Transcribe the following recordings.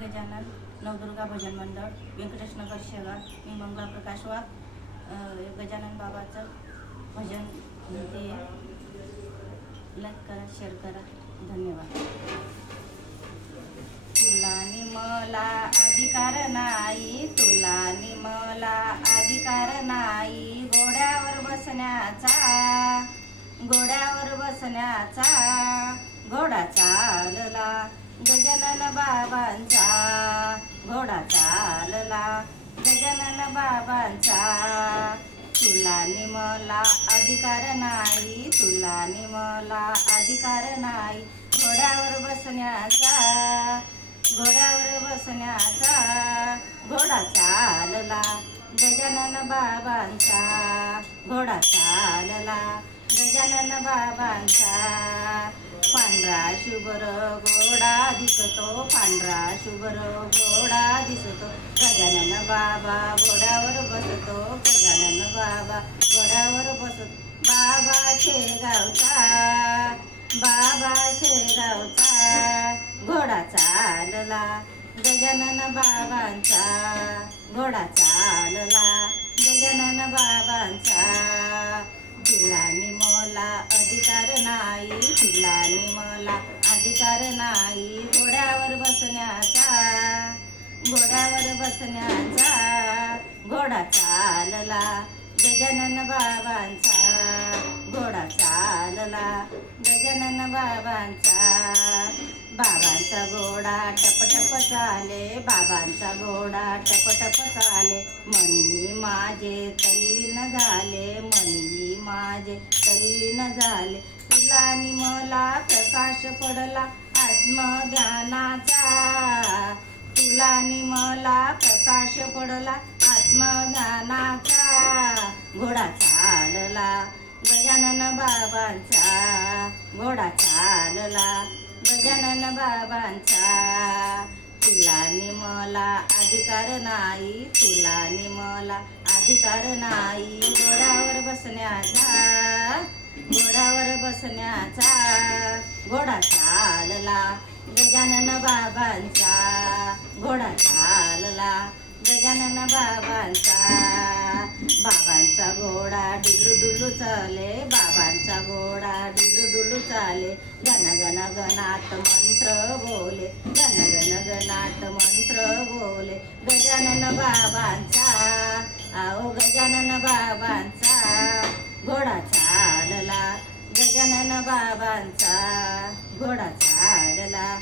गजानन नवदुर्गा भजन मंडळ व्यंकटेशनगर शेगाव. मी मंगला प्रकाश वाघ. गजानन बाबाचं भजन म्हणते. लाईक करा, शेअर करा. धन्यवाद. तुला नि मला अधिकार नाही, तुला नि मला अधिकार नाही घोड्यावर बसण्याचा, घोड्यावर बसण्याचा. घोडा चालला गजानन बाबांचा, घोडा चालला गजानन बाबांचा. तुला नि मला अधिकार नाही, तुला नि मला अधिकार नाही घोड्यावर बसण्याचा, घोड्यावर बसण्याचा. घोडा चालला गजानन बाबांचा, घोडा चालला गजानन बाबांचा. पांढरा शुभ्र घोडा दिसतो, पांढरा शुभ्र घोडा दिसतो. गजानन बाबा घोड्यावर बसतो, गजानन बाबा घोड्यावर बसतो. बाबा शेगावचा, बाबा शेगावचा. घोडा चालला गजानन बाबांचा, घोडा चालला गजानन बाबांचा. तुला नि मला अधिकार नाही, तुला नि मला अधिकार नाही घोड्यावर बसण्याचा, घोड्यावर बसण्याचा. घोडा चालला गजानन बाबांचा, घोडा चालला गजानन बाबांचा. बाबांचा घोडा टपटप चाले, बाबांचा घोडा टपटप चाले. मनी माझे तल्लीन झाले, मनी माझे तल्लीन झाले. तुला नि मला प्रकाश पडला आत्मज्ञानाचा, तुला नि मला प्रकाश पडला आत्मज्ञानाचा. घोडा चालला गजानन बाबांचा, घोडा चालला गजानन बाबांचा. तुला नि मला अधिकार नाही, तुला नि मला अधिकार नाही घोड्यावर बसण्याचा, घोड्यावर बसण्याचा. घोडा चालला गजानन बाबांचा, घोडा चालला गजानन बाबांचा. बाबांचा घोडा डुलू डुलू चाले, बाबांचा घोडा डुलू डुलू चाले. गण गण गणात मंत्र बोले, गण गण गणात मंत्र बोले. गजानन बाबांचा, आओ गजानन बाबांचा. घोडा चालला गजानन बाबांचा, घोडा चालला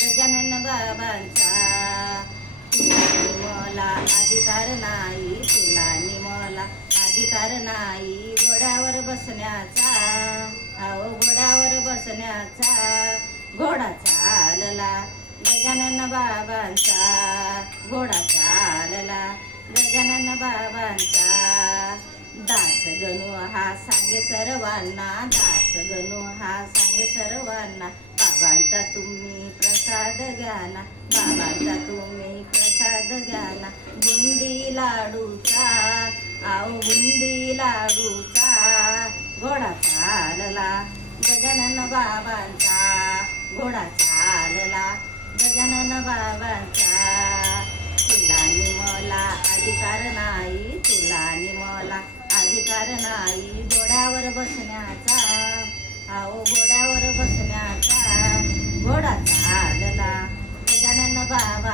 गजानन बाबांचा. तुला नि मला अधिकार नाही, तुला नि मला अधिकार नाही घोड्यावर बसण्याचा, आओ घोड्यावर बसण्याचा. घोडा चालला गजानन बाबांचा, घोडा चालला गजानन बाबांचा. दास गणू हा सांगे सर्वांना, दास गणू हा सांगे सर्वांना. बाबांचा तुम्ही प्रसाद घ्या ना, बाबांचा तुम्ही प्रसाद घ्या ना. बुंदी लाडूचा, आओ बुंदी लाडूचा. घोडा चालला गजानन बाबांचा, घोडा चालला गजानन बाबांचा. तुला नि मला अधिकार नाही, तुला नि मला अधिकार नाही घोड्यावर बसण्याचा, आओ घोड्यावर बसण्याचा. घोडा चालला गजानन बाबा